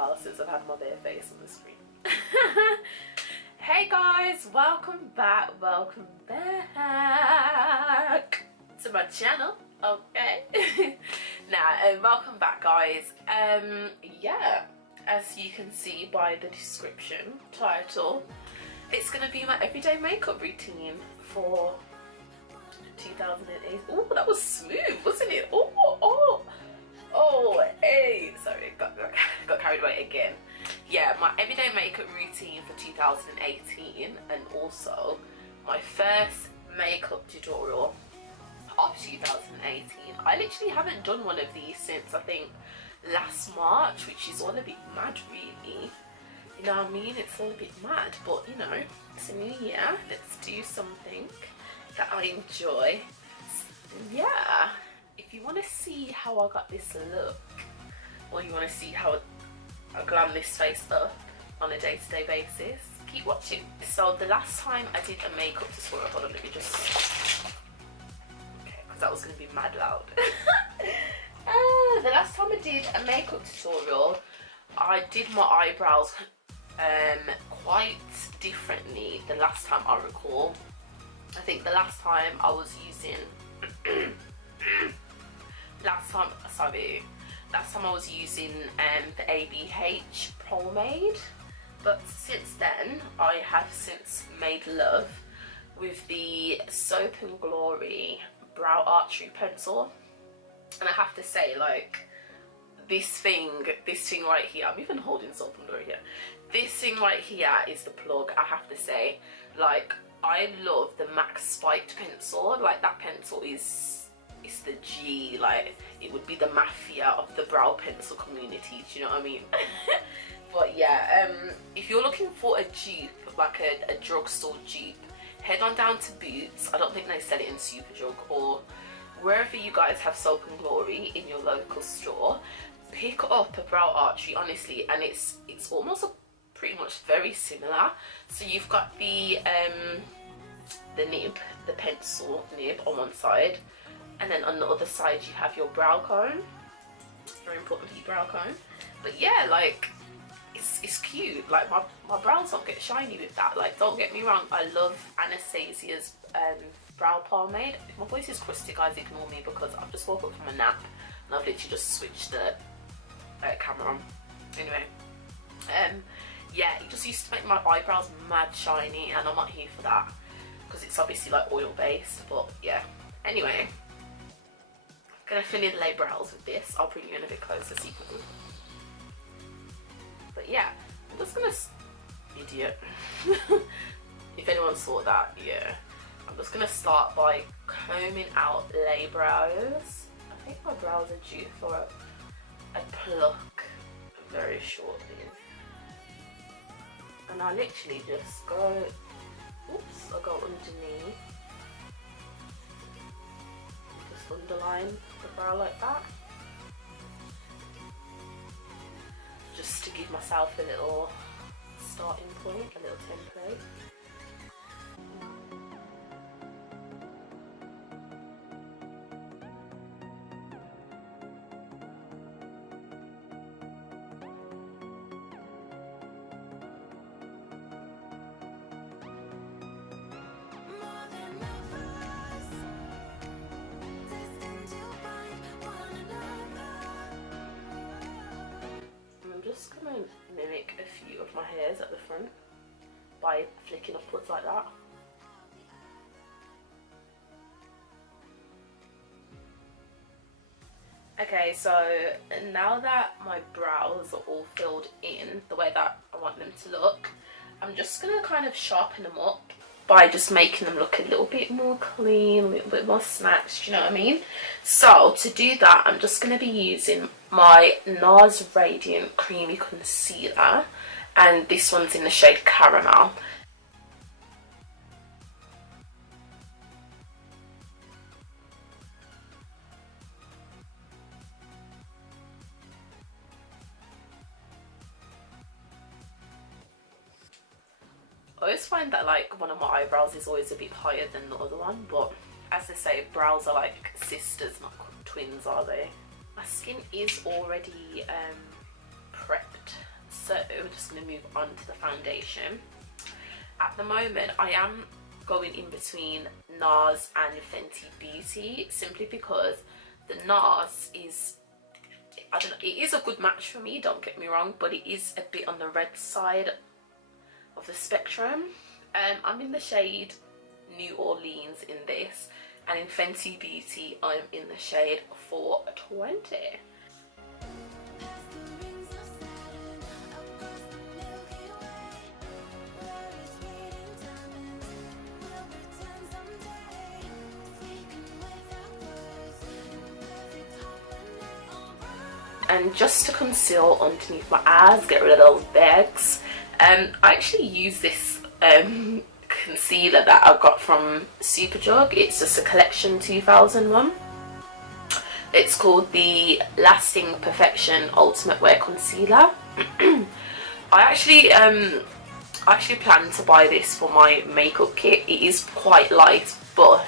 while since I've had my bare face on the screen. Hey guys, welcome back to my channel. Okay. Welcome back guys. Yeah, as you can see by the description title, it's gonna be my everyday makeup routine for 2008. Oh, that was smooth, wasn't it? Hey, sorry, got carried away again. Yeah, my everyday makeup routine for 2018, and also my first makeup tutorial of 2018. I literally haven't done one of these since I think last March, which is all a bit mad really. You know what I mean? It's all a bit mad, but you know, it's a new year. Let's do something that I enjoy. Yeah, if you want to see how I got this look, or you want to see how I glam this face up on a day-to-day basis, keep watching. So the last time I did a makeup tutorial, hold on, let me just, okay, because that was going to be mad loud. The last time I did a makeup tutorial, I did my eyebrows quite differently the last time I recall. I think the last time I was using last time I was using the ABH pomade, but since then I have since made love with the Soap and Glory Brow Archery pencil, and I have to say, like, this thing right here, I'm even holding Soap and Glory here, this thing right here is the plug. I have to say, like, I love the MAC spiked pencil. Like, that pencil is the G, like it would be the mafia of the brow pencil community, do you know what I mean? But yeah, if you're looking for a dupe, like a drugstore dupe, head on down to Boots. I don't think they sell it in Superdrug, or wherever you guys have Soap and Glory in your local store. Pick up a brow archery, honestly, and it's almost pretty much very similar. So you've got the nib, the pencil nib on one side, and then on the other side you have your brow cone. Very importantly, brow cone. But yeah, like, it's cute. Like, my brows don't get shiny with that. Like, don't get me wrong, I love Anastasia's brow pomade. If my voice is crusty, guys, ignore me because I've just woke up from a nap and I've literally just switched the camera on. Anyway, yeah, it just used to make my eyebrows mad shiny, and I'm not here for that because it's obviously like oil based. But yeah, anyway, gonna finally lay brows with this. I'll bring you in a bit closer so you can. But yeah, I'm just gonna, idiot. If anyone saw that, yeah, I'm just gonna start by combing out lay brows. I think my brows are due for a pluck very shortly, and I literally just go, oops, I go underneath. Underline the brow like that, just to give myself a little starting point, a little template. Just gonna mimic a few of my hairs at the front by flicking upwards like that. Okay, so now that my brows are all filled in the way that I want them to look, I'm just gonna kind of sharpen them up by just making them look a little bit more clean, a little bit more snatched, you know what I mean? So to do that, I'm just going to be using my NARS Radiant Creamy Concealer, and this one's in the shade Caramel. I always find that, like, one of my eyebrows is always a bit higher than the other one, but as they say, brows are like sisters, not twins, are they? My skin is already prepped. So we're just going to move on to the foundation. At the moment I am going in between NARS and Fenty Beauty, simply because the NARS is, I don't know, it is a good match for me, don't get me wrong, but it is a bit on the red side of the spectrum. I'm in the shade New Orleans in this, and in Fenty Beauty I'm in the shade 420. And just to conceal underneath my eyes, get rid of those bags, I actually use this concealer that I got from Superdrug. It's just a collection 2001. It's called the Lasting Perfection Ultimate Wear Concealer. I actually planned to buy this for my makeup kit. It is quite light, but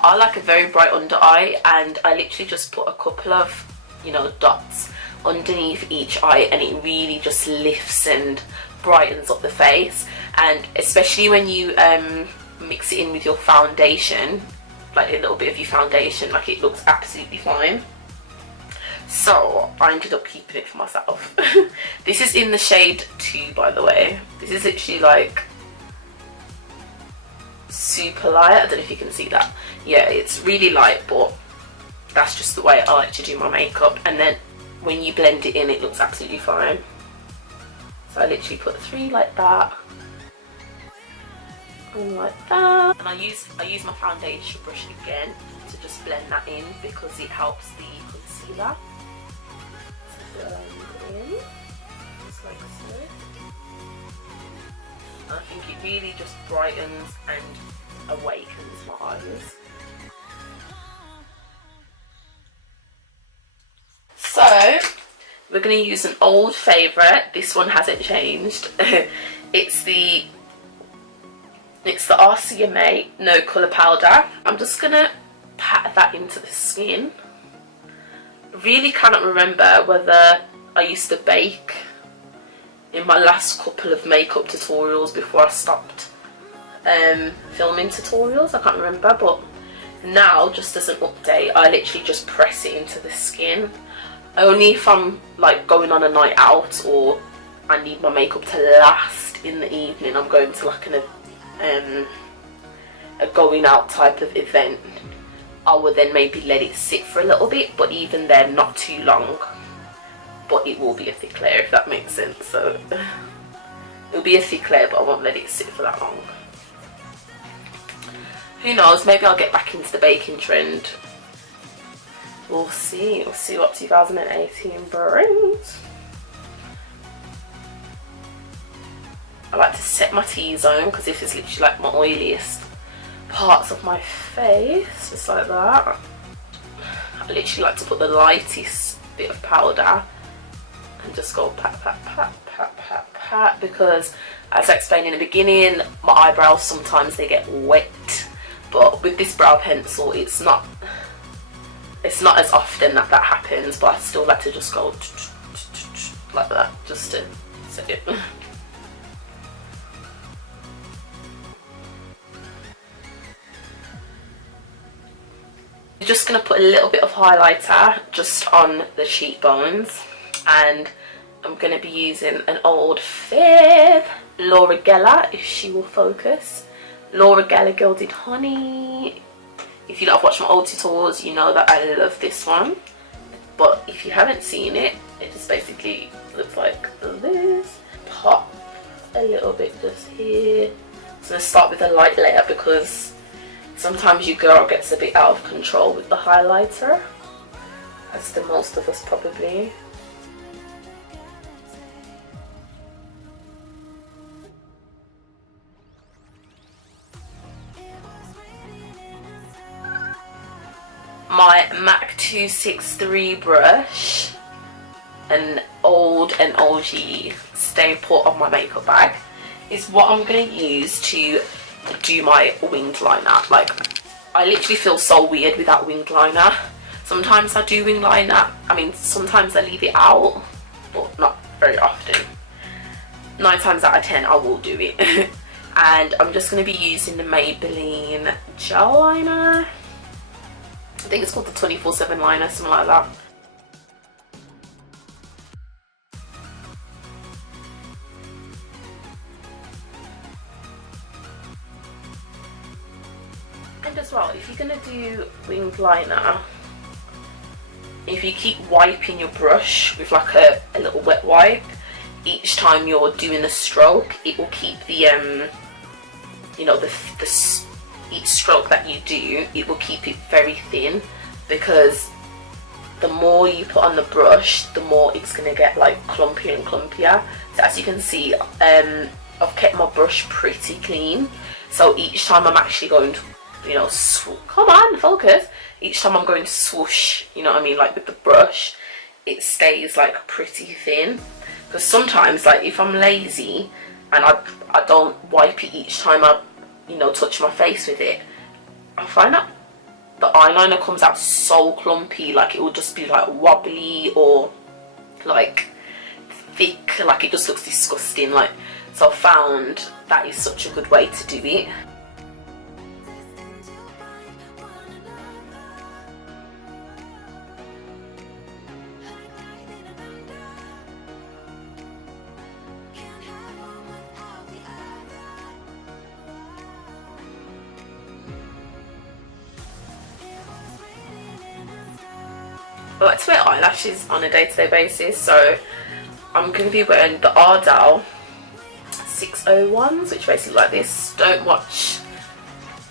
I like a very bright under eye, and I literally just put a couple of, you know, dots underneath each eye, and it really just lifts and brightens up the face. And especially when you mix it in with your foundation, like a little bit of your foundation, like, it looks absolutely fine. So I ended up keeping it for myself. This is in the shade 2, by the way. This is literally like super light. I don't know if you can see that. Yeah, it's really light, but that's just the way I like to do my makeup. And then when you blend it in, it looks absolutely fine. So I literally put 3 like that, and like that. And I use my foundation brush again to just blend that in, because it helps the concealer to blend in, just like so. And I think it really just brightens and awakens my eyes. So we're going to use an old favourite. This one hasn't changed. It's the RCMA No Colour Powder. I'm just going to pat that into the skin. Really cannot remember whether I used to bake in my last couple of makeup tutorials before I stopped filming tutorials. I can't remember, but now, just as an update, I literally just press it into the skin. Only if I'm like going on a night out or I need my makeup to last in the evening, I'm going to like a going out type of event, I will then maybe let it sit for a little bit, but even then not too long. But it will be a thick layer, if that makes sense. So it'll be a thick layer, but I won't let it sit for that long. Who knows, maybe I'll get back into the baking trend. We'll see what 2018 brings. I like to set my T-zone, because this is literally like my oiliest parts of my face, just like that. I literally like to put the lightest bit of powder and just go pat, pat, pat, pat, pat, pat, because as I explained in the beginning, my eyebrows sometimes they get wet, but with this brow pencil it's not as often that happens, but I still like to just go like that, just to set it. I'm just going to put a little bit of highlighter just on the cheekbones, and I'm going to be using an old fave, Laura Geller, if she will focus. Laura Geller Gilded Honey. If you have watched my old tutorials, you know that I love this one. But if you haven't seen it, it just basically looks like this. Pop a little bit just here. So let's start with a light layer, because sometimes your girl gets a bit out of control with the highlighter, as do most of us probably. My MAC 263 brush, an old and OG staple of my makeup bag, is what I'm going to use to do my winged liner. Like, I literally feel so weird without winged liner. Sometimes I do winged liner, I mean sometimes I leave it out, but not very often. 9 times out of 10 I will do it. And I'm just going to be using the Maybelline gel liner. I think it's called the 24/7 liner, something like that. And as well, if you're going to do winged liner, if you keep wiping your brush with like a little wet wipe each time you're doing a stroke, it will keep the you know, each stroke that you do, it will keep it very thin, because the more you put on the brush, the more it's going to get like clumpier and clumpier. So as you can see, I've kept my brush pretty clean, so each time I'm actually going to, you know, come on, focus. Each time I'm going to swoosh, you know what I mean, like with the brush, it stays like pretty thin. Because sometimes, like if I'm lazy and I don't wipe it each time I, you know, touch my face with it, I find that the eyeliner comes out so clumpy, like it will just be like wobbly or like thick, like it just looks disgusting. Like, so I found that is such a good way to do it. I like to wear eyelashes on a day-to-day basis, so I'm going to be wearing the Ardell 601s, which basically like this. Don't watch,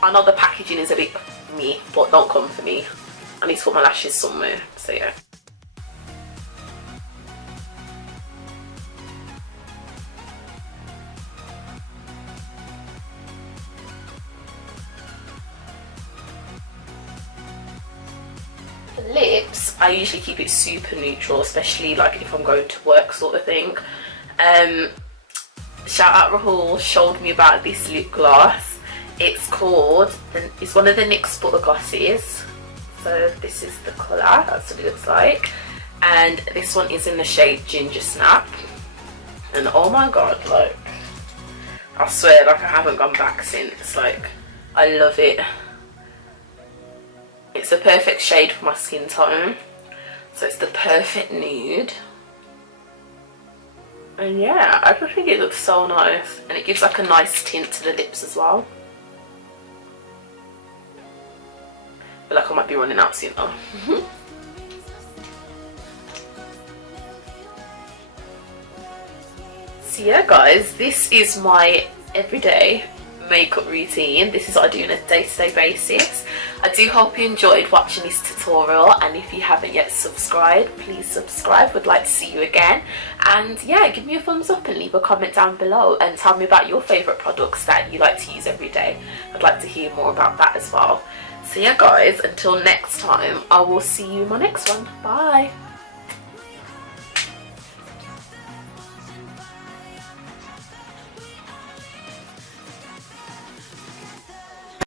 I know the packaging is a bit me, but don't come for me. I need to put my lashes somewhere, so yeah. Lips, I usually keep it super neutral, especially like if I'm going to work sort of thing. Shout out Rahul showed me about this lip gloss. It's called, it's one of the NYX butter glosses. So this is the colour, that's what it looks like. And this one is in the shade Ginger Snap. And oh my god, like, I swear, like I haven't gone back since. Like, I love it. It's the perfect shade for my skin tone, so it's the perfect nude. And yeah, I just think it looks so nice, and it gives like a nice tint to the lips as well. I feel like I might be running out soon though. So yeah guys, this is my everyday makeup routine. This is what I do on a day-to-day basis. I do hope you enjoyed watching this tutorial, and if you haven't yet subscribed, please subscribe. Would like to see you again, and yeah, give me a thumbs up and leave a comment down below and tell me about your favourite products that you like to use every day. I'd like to hear more about that as well. So yeah guys, until next time, I will see you in my next one. Bye.